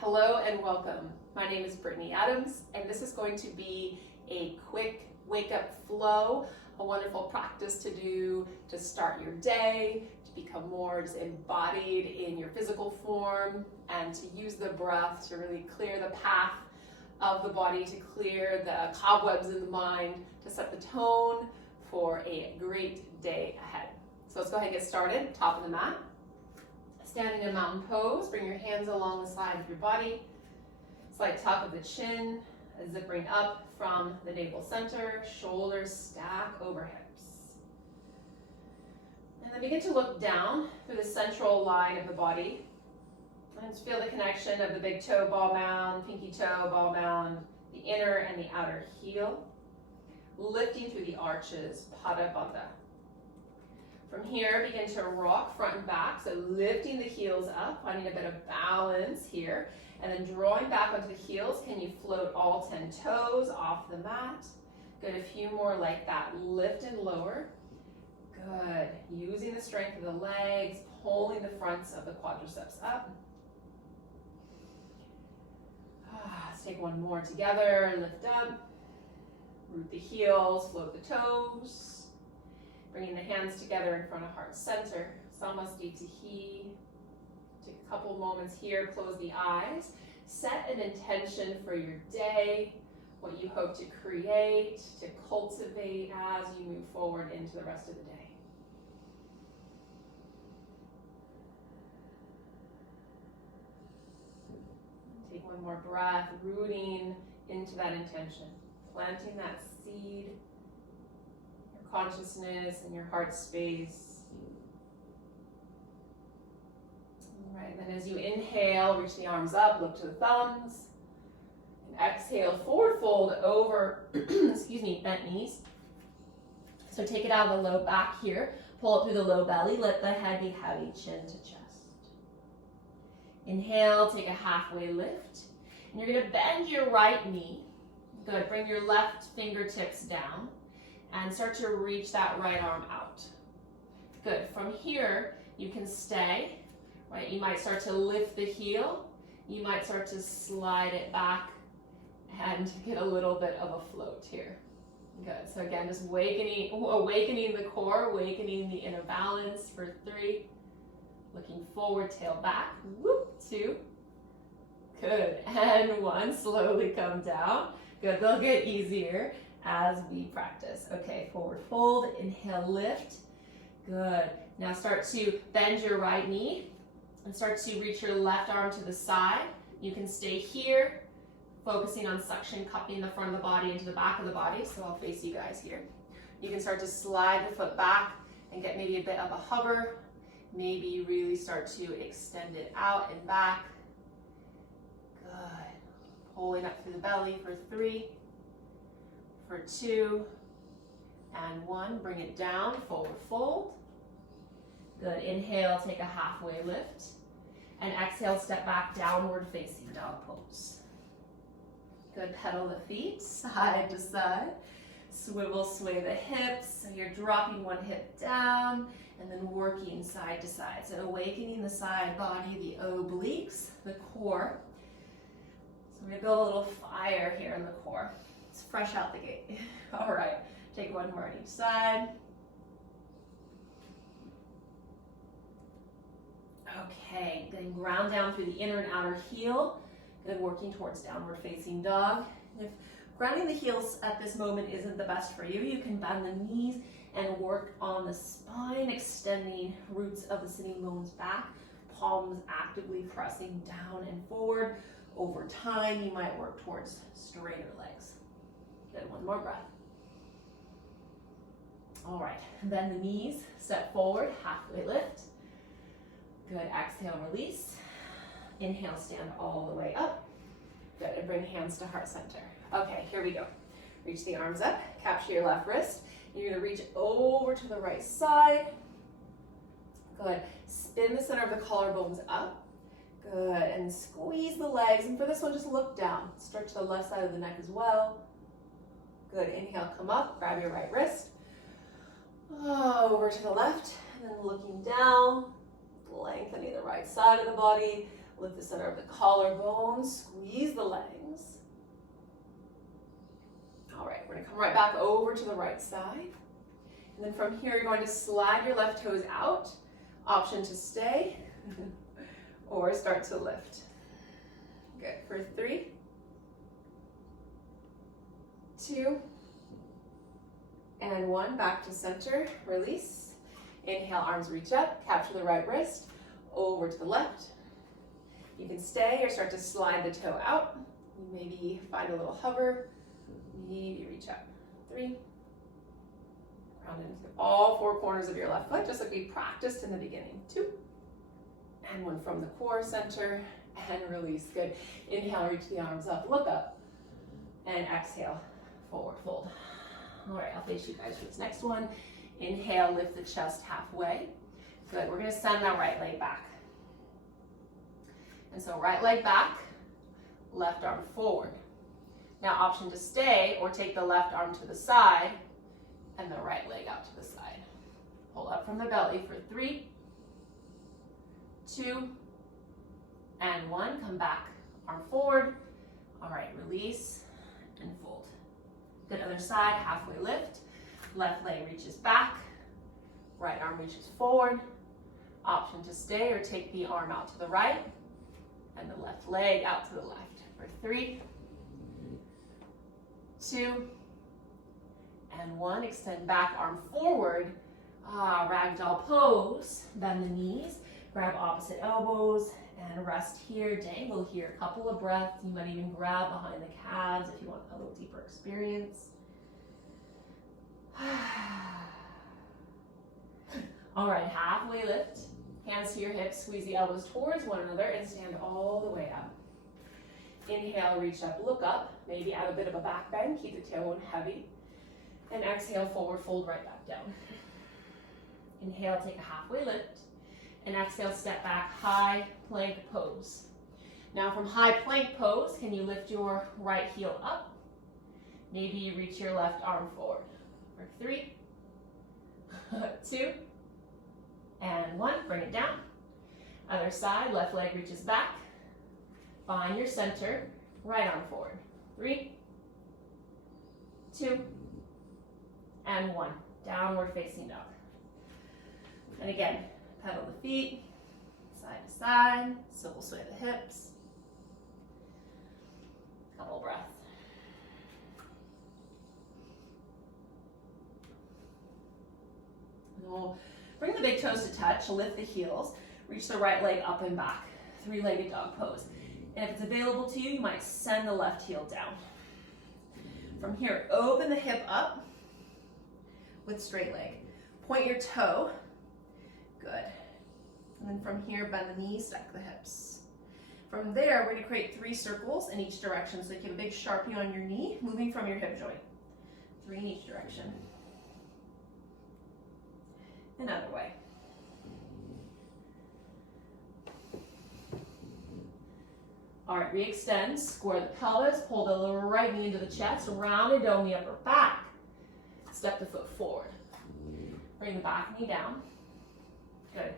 Hello and welcome. My name is Brittany Adams, and this is going to be a quick wake-up flow, a wonderful practice to do to start your day, to become more just embodied in your physical form, and to use the breath to really clear the path of the body, to clear the cobwebs in the mind, to set the tone for a great day ahead. So let's go ahead and get started. Top of the mat. Standing in mountain pose, bring your hands along the side of your body. Slight tuck of the chin, zippering up from the navel center, shoulders stack over hips. And then begin to look down through the central line of the body. And feel the connection of the big toe, ball mound, pinky toe, ball mound, the inner and the outer heel. Lifting through the arches, Pada Bandha. From here, begin to rock front and back, so lifting the heels up, finding a bit of balance here, and then drawing back onto the heels. Can you float all 10 toes off the mat? Good, a few more like that. Lift and lower. Good, using the strength of the legs, pulling the fronts of the quadriceps up. Let's take one more together, lift up, root the heels, float the toes. Bringing the hands together in front of heart center, Samastitihi. Take a couple moments here, close the eyes. Set an intention for your day, what you hope to create, to cultivate as you move forward into the rest of the day. Take one more breath, rooting into that intention, planting that seed, consciousness in your heart space. All right, and then as you inhale, reach the arms up, look to the thumbs. And exhale, forward fold over, bent knees. So take it out of the low back here. Pull up through the low belly, let the head be heavy, chin to chest. Inhale, take a halfway lift. And you're gonna bend your right knee. Good, bring your left fingertips down. And start to reach that right arm out. Good. From here, you can stay, right? You might start to lift the heel. You might start to slide it back and get a little bit of a float here. Good. So again, just awakening the core, awakening the inner balance for 3. Looking forward, tail back. Whoop, 2. Good. And 1. Slowly come down. Good. They'll get easier as we practice. Okay, forward fold, inhale, lift. Good. Now start to bend your right knee and start to reach your left arm to the side. You can stay here, focusing on suction, cupping the front of the body into the back of the body. So I'll face you guys here. You can start to slide the foot back and get maybe a bit of a hover. Maybe you really start to extend it out and back. Good. Pulling up through the belly for 3. For 2, and 1, bring it down, forward fold. Good, inhale, take a halfway lift. And exhale, step back, downward facing dog pose. Good, pedal the feet, side to side. Swivel, sway the hips, so you're dropping one hip down, and then working side to side. So awakening the side body, the obliques, the core. So we're gonna go a little fire here in the core. It's fresh out the gate. All right, take one more on each side. Okay, then ground down through the inner and outer heel. Good, working towards downward facing dog. And if grounding the heels at this moment isn't the best for you, you can bend the knees and work on the spine, extending roots of the sitting bones back, palms actively pressing down and forward. Over time, you might work towards straighter legs. Good, one more breath. All right, bend the knees, step forward, halfway lift. Good, exhale, release. Inhale, stand all the way up. Good, and bring hands to heart center. Okay, here we go. Reach the arms up, capture your left wrist. You're gonna reach over to the right side. Good, spin the center of the collarbones up. Good, and squeeze the legs. And for this one, just look down. Stretch the left side of the neck as well. Good, inhale, come up, grab your right wrist. Over to the left, and then looking down, lengthening the right side of the body, Lift the center of the collarbone, squeeze the legs. All right, we're gonna come right back over to the right side. And then from here, you're going to slide your left toes out. Option to stay or start to lift. Good, for 3, 2, and 1, back to center, release. Inhale, arms reach up, capture the right wrist, over to the left. You can stay or start to slide the toe out. Maybe find a little hover, maybe reach up. 3, round into all 4 corners of your left foot, just like we practiced in the beginning. 2, and 1 from the core center, and release. Good. Inhale, reach the arms up, look up, and exhale, forward fold. All right, I'll face you guys for this next one. Inhale, lift the chest halfway. Good, we're gonna send that right leg back. And so right leg back, left arm forward. Now option to stay or take the left arm to the side and the right leg out to the side. Pull up from the belly for 3, 2, and 1. Come back, arm forward. All right, release and fold. Good, other side, halfway lift. Left leg reaches back, right arm reaches forward. Option to stay or take the arm out to the right and the left leg out to the left for 3, 2, and 1. Extend back, arm forward. Ragdoll pose. Bend the knees, grab opposite elbows, and rest here, dangle here. Couple of breaths. You might even grab behind the calves if you want a little deeper experience. All right, halfway lift. Hands to your hips, squeeze the elbows towards one another, and stand all the way up. Inhale, reach up, look up. Maybe add a bit of a back bend, keep the tailbone heavy. And exhale, forward fold right back down. Inhale, take a halfway lift. And exhale, step back, high plank pose. Now from high plank pose, can you lift your right heel up? Maybe you reach your left arm forward. For 3, 2, and 1. Bring it down. Other side, left leg reaches back. Find your center, right arm forward. 3, 2, and 1. Downward facing dog. And again, pedal the feet, side to side, swivel sway the hips. Couple breaths. And we'll bring the big toes to touch, lift the heels, reach the right leg up and back, 3-legged dog pose. And if it's available to you, you might send the left heel down. From here, open the hip up with straight leg. Point your toe. Good. And then from here, bend the knees, stack the hips. From there, we're going to create 3 circles in each direction. So you have a big Sharpie on your knee, moving from your hip joint. 3 in each direction. Another way. All right, re-extend, square the pelvis, pull the lower right knee into the chest, rounded dome the upper back. Step the foot forward. Bring the back knee down. Good.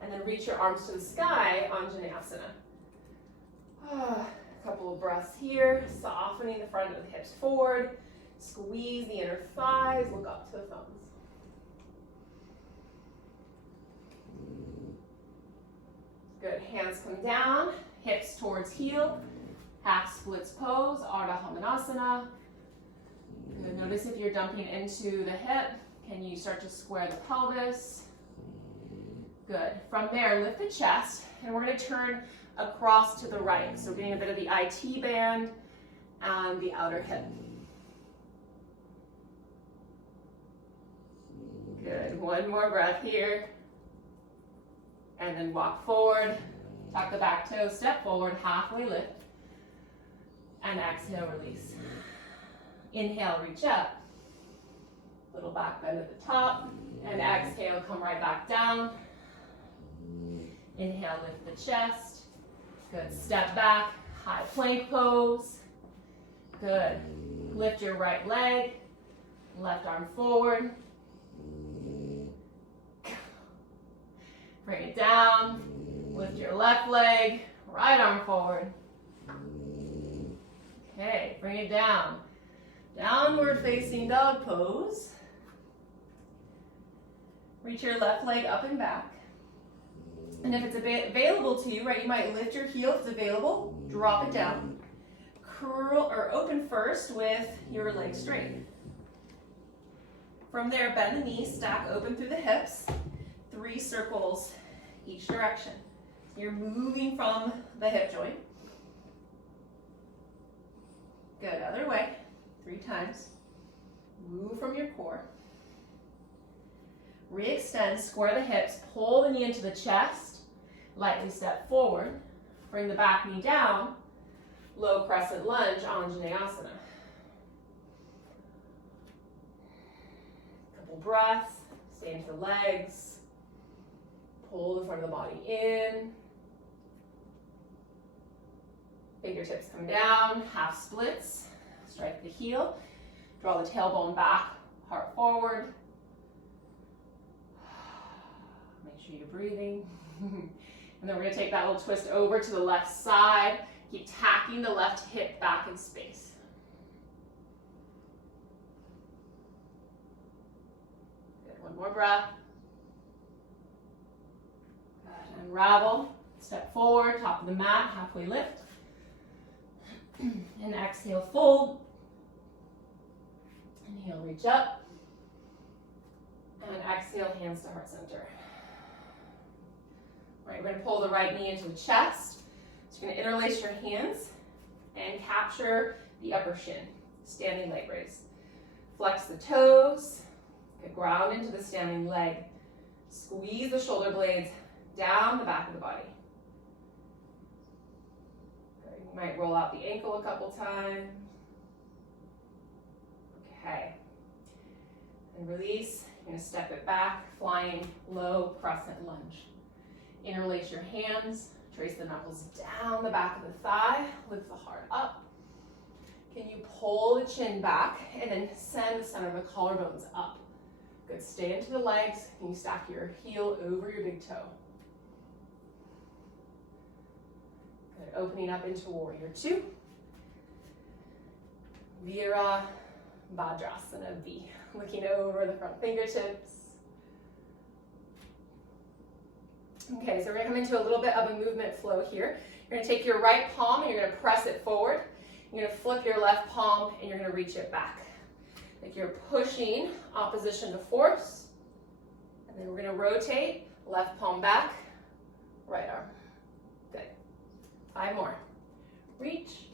And then reach your arms to the sky, Anjaneyasana. A couple of breaths here, softening the front of the hips forward. Squeeze the inner thighs, look up to the thumbs. Good, hands come down, hips towards heel, half splits pose, Ardha Hamanasana. Good, notice if you're dumping into the hip, can you start to square the pelvis? Good, from there, lift the chest, and we're gonna turn across to the right. So getting a bit of the IT band and the outer hip. Good, one more breath here. And then walk forward, tuck the back toe, step forward, halfway lift, and exhale, release. Inhale, reach up, little back bend at the top, and exhale, come right back down. Inhale, lift the chest. Good, step back, high plank pose. Good, lift your right leg, left arm forward. Bring it down, lift your left leg, Right arm forward. Okay, bring it down. Downward facing dog pose. Reach your left leg up and back. And if it's available to you, right, you might lift your heel if it's available, drop it down. Curl or open first with your leg straight. From there, bend the knees, stack open through the hips, 3 circles each direction. You're moving from the hip joint. Good, other way, 3 times. Move from your core. Re-extend, square the hips, pull the knee into the chest, lightly step forward, bring the back knee down, low crescent lunge, Anjaneyasana. Couple breaths, stay into the legs, pull the front of the body in, fingertips come down, half splits, strike the heel, draw the tailbone back, heart forward. Make sure you're breathing. And then we're gonna take that little twist over to the left side. Keep tacking the left hip back in space. Good, one more breath. Good, unravel, step forward, top of the mat, halfway lift. And exhale, fold. Inhale, reach up. And exhale, hands to heart center. All right, we're gonna pull the right knee into the chest. So you're gonna interlace your hands and capture the upper shin. Standing leg raise. Flex the toes, ground into the standing leg. Squeeze the shoulder blades down the back of the body. Good. You might roll out the ankle a couple times. Okay. And release. You're gonna step it back, flying low crescent lunge. Interlace your hands, trace the knuckles down the back of the thigh, lift the heart up. Can you pull the chin back and then send the center of the collarbones up? Good, stay into the legs. Can you stack your heel over your big toe? Good, opening up into warrior 2. Virabhadrasana V, looking over the front fingertips. Okay, so we're gonna come into a little bit of a movement flow here. You're gonna take your right palm and you're gonna press it forward. You're gonna flip your left palm and you're gonna reach it back. Like you're pushing opposition to force. And then we're gonna rotate, left palm back, right arm. Good. 5 more. Reach.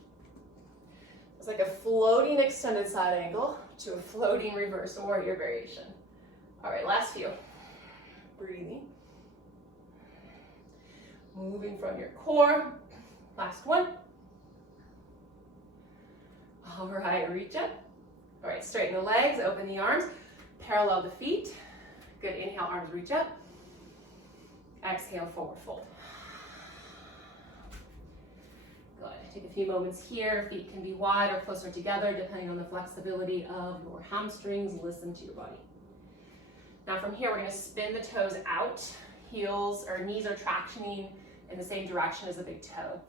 It's like a floating extended side angle to a floating reverse warrior variation. All right, last few. Breathing. Moving from your core. Last one. All right, reach up. All right, straighten the legs, open the arms, parallel the feet. Good, inhale, arms reach up. Exhale, forward fold. Good, take a few moments here. Feet can be wide or closer together depending on the flexibility of your hamstrings. Listen to your body. Now from here, we're gonna spin the toes out. Heels or knees are tractioning in the same direction as the big toe.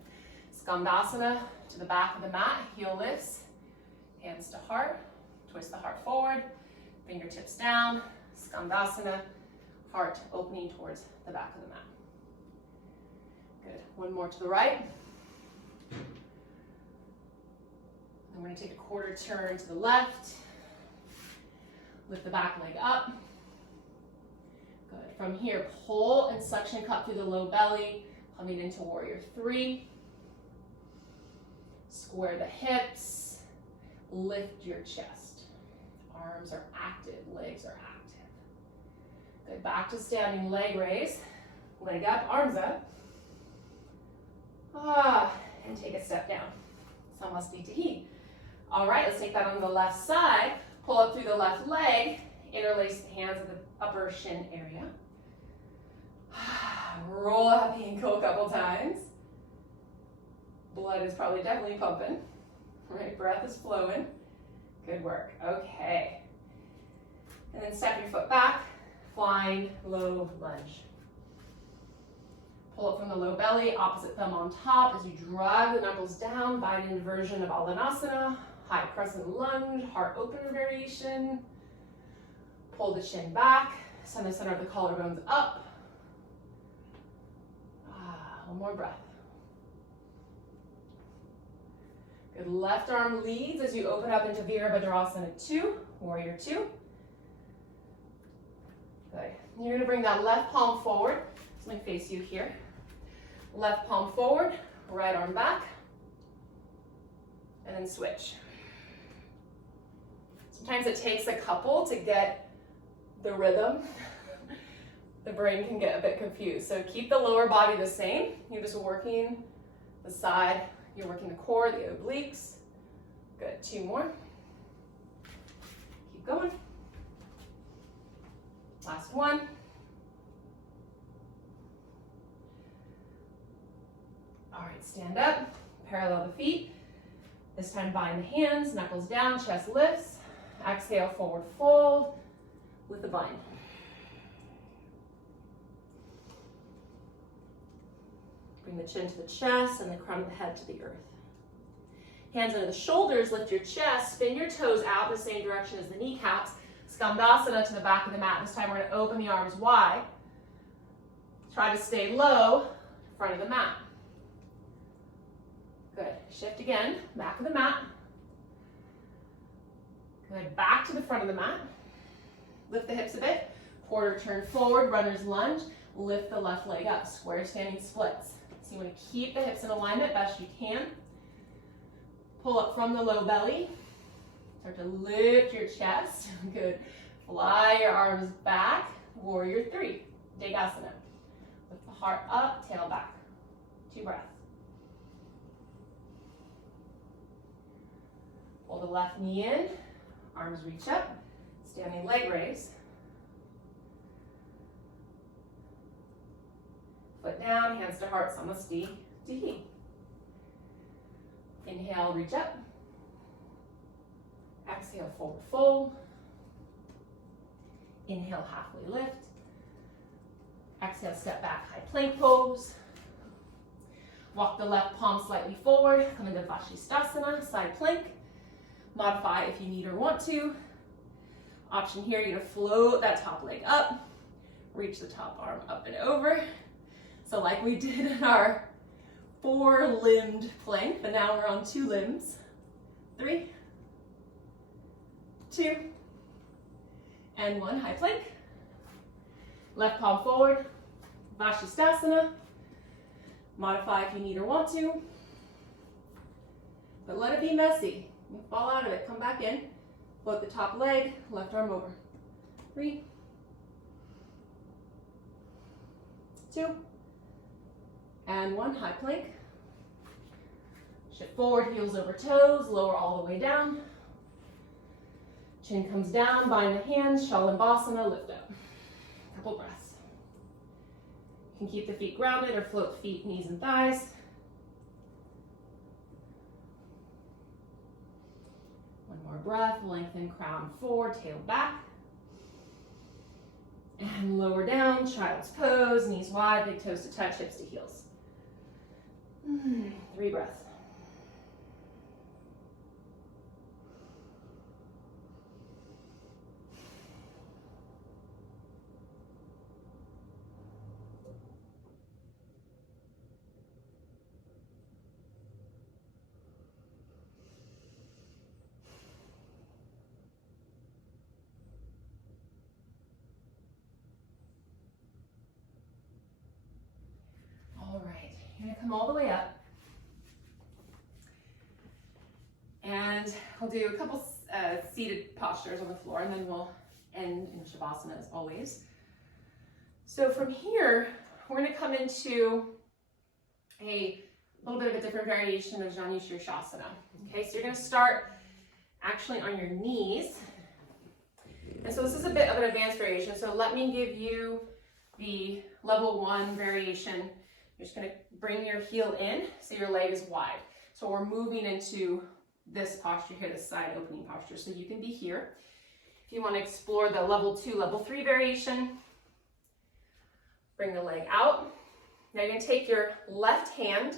Skandasana to the back of the mat, heel lifts, hands to heart, twist the heart forward, fingertips down, Skandasana, heart opening towards the back of the mat. Good, one more to the right. And we're gonna take a quarter turn to the left, lift the back leg up. Good, from here, pull and suction cup through the low belly, coming into warrior 3. Square the hips, lift your chest. Arms are active, legs are active. Good, back to standing leg raise. Leg up, arms up. And take a step down. Samasthiti. All right, let's take that on the left side. Pull up through the left leg, interlace the hands at the upper shin area. Roll out the ankle a couple times. Blood is probably definitely pumping. Right, breath is flowing. Good work. Okay. And then step your foot back, flying low lunge. Pull up from the low belly, opposite thumb on top as you drag the knuckles down, bind inversion of Alanasana, high crescent lunge, heart open variation. Pull the chin back, send the center of the collarbones up. One more breath. Good, left arm leads as you open up into Virabhadrasana 2, Warrior 2. Good, you're gonna bring that left palm forward. So let me face you here. Left palm forward, right arm back, and then switch. Sometimes it takes a couple to get the rhythm. The brain can get a bit confused. So keep the lower body the same. You're just working the side. You're working the core, the obliques. Good, 2 more. Keep going. Last one. All right, stand up, parallel the feet. This time bind the hands, knuckles down, chest lifts. Exhale, forward fold with the bind. Bring the chin to the chest and the crown of the head to the earth. Hands under the shoulders, lift your chest, spin your toes out the same direction as the kneecaps. Skandasana to the back of the mat. This time we're gonna open the arms wide. Try to stay low, front of the mat. Good, shift again, back of the mat. Good, back to the front of the mat. Lift the hips a bit, quarter turn forward, runner's lunge. Lift the left leg up, square standing splits. So you wanna keep the hips in alignment best you can. Pull up from the low belly. Start to lift your chest. Good, fly your arms back. Warrior 3, Degasana. Lift the heart up, tail back. 2 breaths. Pull the left knee in, arms reach up, standing leg raise. Foot down, hands to heart, Samasti Dihi. Inhale, reach up. Exhale, forward fold. Inhale, halfway lift. Exhale, step back, high plank pose. Walk the left palm slightly forward, come into Vashisthasana, side plank. Modify if you need or want to. Option here, you're gonna float that top leg up, reach the top arm up and over. So like we did in our 4-limbed plank, but now we're on 2 limbs. 3, 2, and 1, high plank. Left palm forward, Vashisthasana. Modify if you need or want to, but let it be messy. You fall out of it, come back in, float the top leg, left arm over. 3, 2, and 1, high plank. Shift forward, heels over toes, lower all the way down. Chin comes down, bind the hands, Shalambhasana, lift up. Couple breaths. You can keep the feet grounded or float feet, knees and thighs. One more breath, lengthen crown forward, tail back. And lower down, child's pose, knees wide, big toes to touch, hips to heels. 3 breaths. All right, you're gonna come all the way up. And we'll do a couple seated postures on the floor, and then we'll end in Shavasana as always. So from here, we're gonna come into a little bit of a different variation of Janu Shirshasana. Okay, so you're gonna start actually on your knees. And so this is a bit of an advanced variation, so let me give you the level 1 variation. You're just gonna bring your heel in so your leg is wide. So we're moving into this posture here, this side opening posture. So you can be here. If you want to explore the level 2, level 3 variation, bring the leg out, Now you're gonna take your left hand,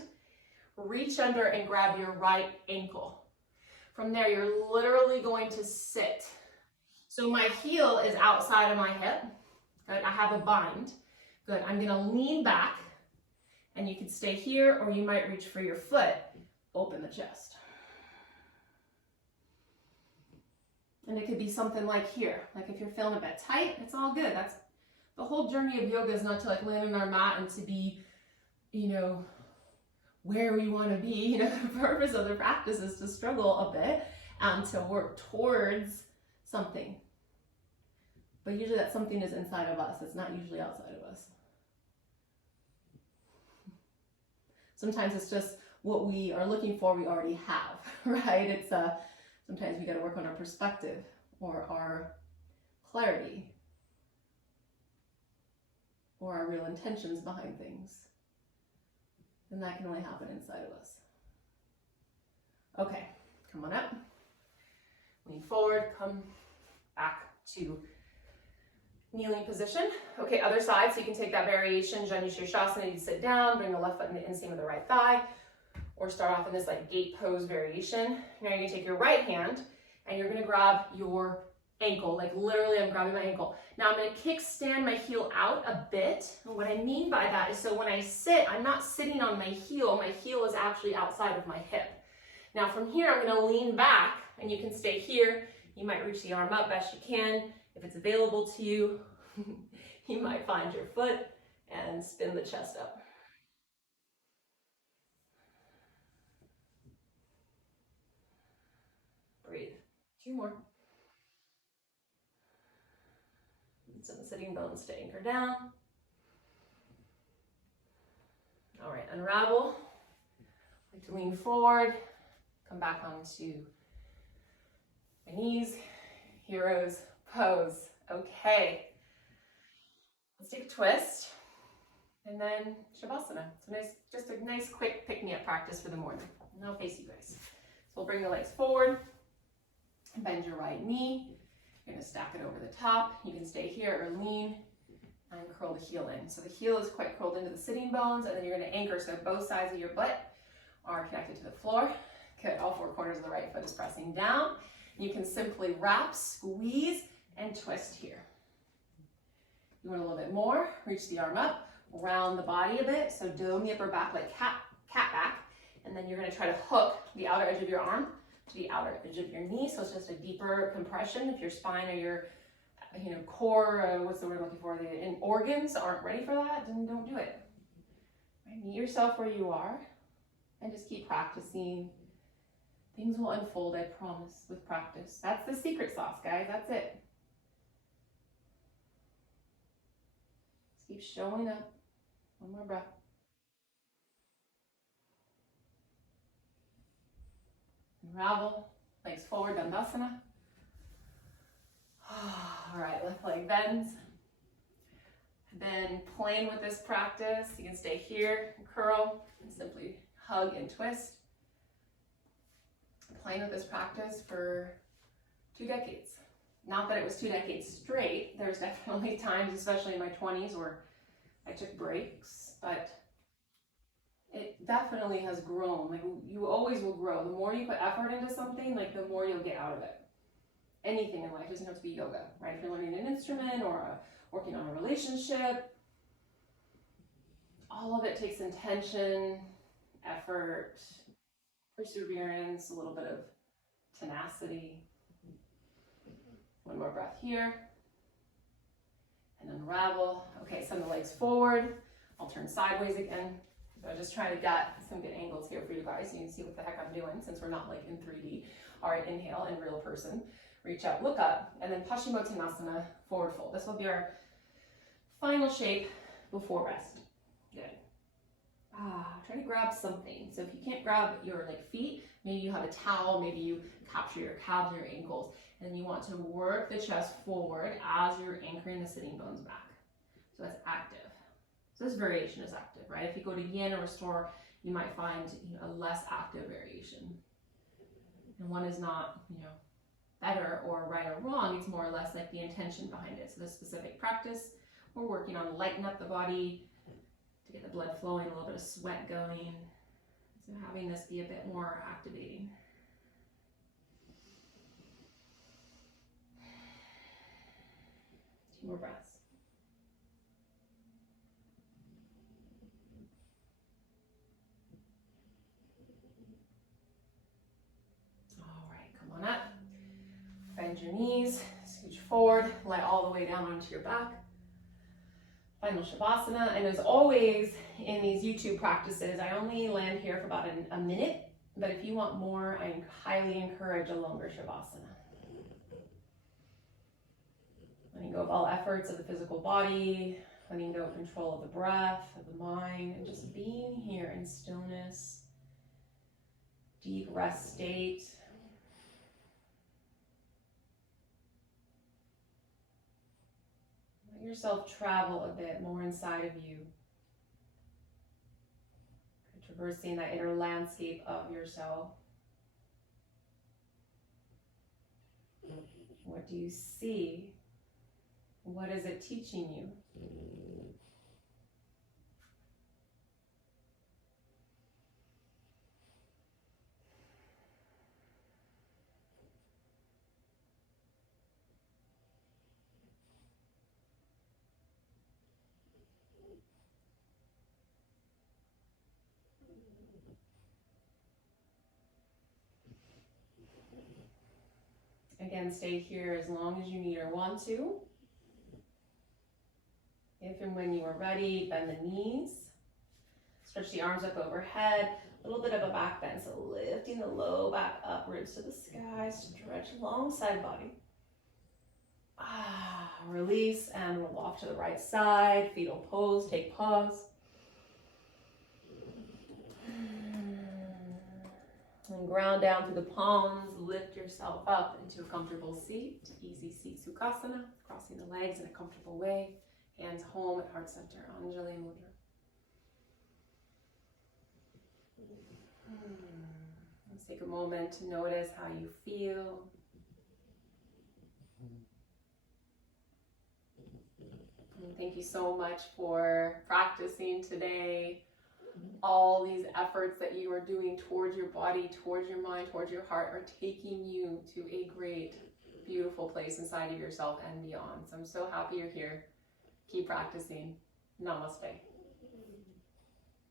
reach under and grab your right ankle. From there, you're literally going to sit. So my heel is outside of my hip. Good, I have a bind. Good, I'm gonna lean back, and you can stay here, or you might reach for your foot. Open the chest. And it could be something like here. Like if you're feeling a bit tight, it's all good. That's the whole journey of yoga, is not to like land on our mat and to be, you know, where we want to be. You know, the purpose of the practice is to struggle a bit and to work towards something. But usually that something is inside of us. It's not usually outside of us. Sometimes it's just what we are looking for, we already have, right? It's sometimes we got to work on our perspective or our clarity or our real intentions behind things. And that can only happen inside of us. Okay, come on up. Lean forward, come back to kneeling position. Okay, other side, so you can take that variation, Janu Shirshasana, you sit down, bring the left foot in the inseam of the right thigh, or start off in this like gate pose variation. Now you're gonna take your right hand and you're gonna grab your ankle, like literally I'm grabbing my ankle. Now I'm gonna kickstand my heel out a bit. And what I mean by that is, so when I sit, I'm not sitting on my heel is actually outside of my hip. Now from here, I'm gonna lean back, and you can stay here. You might reach the arm up best you can. If it's available to you, you might find your foot and spin the chest up. Breathe. 2 more. Send the sitting bones to anchor down. All right, unravel. Like to lean forward, come back onto my knees, hero's pose. Okay, let's take a twist, and then Shavasana. So just a nice quick pick-me-up practice for the morning. And I'll face you guys. So we'll bring the legs forward, bend your right knee. You're gonna stack it over the top. You can stay here or lean and curl the heel in. So the heel is quite curled into the sitting bones, and then you're gonna anchor so both sides of your butt are connected to the floor. Good, all 4 corners of the right foot is pressing down. You can simply wrap, squeeze, and twist here. You want a little bit more, reach the arm up, round the body a bit, so dome the upper back like cat back, and then you're gonna try to hook the outer edge of your arm to the outer edge of your knee, so it's just a deeper compression. If your spine or your core, what's the word I'm looking for, the organs aren't ready for that, then don't do it. Right? Meet yourself where you are and just keep practicing. Things will unfold, I promise, with practice. That's the secret sauce, guys. That's it. Just keep showing up. 1 more breath. Unravel, legs forward, Dandasana. All right, left leg bends. Then playing with this practice, you can stay here, curl, and simply hug and twist. Playing with this practice for 2 decades. Not that it was 2 decades straight. There's definitely times, especially in my 20s, where I took breaks, but it definitely has grown. Like, you always will grow. The more you put effort into something, like, the more you'll get out of it. Anything in life doesn't have to be yoga, right? If you're learning an instrument or working on a relationship, all of it takes intention, effort, perseverance, a little bit of tenacity. 1 more breath here. And unravel. Okay, send the legs forward. I'll turn sideways again. So I'm just trying to get some good angles here for you guys so you can see what the heck I'm doing, since we're not like in 3D. All right, inhale in real person. Reach up, look up, and then Paschimottanasana, forward fold. This will be our final shape before rest. Good. Try to grab something. So if you can't grab your feet, maybe you have a towel, maybe you capture your calves or your ankles, and then you want to work the chest forward as you're anchoring the sitting bones back. So that's active. So this variation is active, right? If you go to yin or restore, you might find a less active variation. And one is not, better or right or wrong. It's more or less like the intention behind it. So this specific practice, we're working on lighten up the body, to to get the blood flowing, a little bit of sweat going. So having this be a bit more activating. 2 more breaths. All right, come on up. Bend your knees, scooch forward, lie all the way down onto your back. Final Shavasana, and as always in these YouTube practices, I only land here for about a minute, but if you want more, I highly encourage a longer Shavasana. Letting go of all efforts of the physical body, letting go of control of the breath, of the mind, and just being here in stillness, deep rest state. Let yourself travel a bit more inside of you, traversing that inner landscape of yourself. What do you see? What is it teaching you? Again, stay here as long as you need or want to. If and when you are ready, bend the knees. Stretch the arms up overhead. A little bit of a back bend, so lifting the low back upwards to the sky. Stretch long side body. Release and roll off to the right side. Fetal pose, take pause. And ground down through the palms, lift yourself up into a comfortable seat. Easy seat Sukhasana, crossing the legs in a comfortable way. Hands home at heart center, Anjali Mudra. Let's take a moment to notice how you feel. And thank you so much for practicing today. All these efforts that you are doing towards your body, towards your mind, towards your heart are taking you to a great, beautiful place inside of yourself and beyond. So I'm so happy you're here. Keep practicing. Namaste.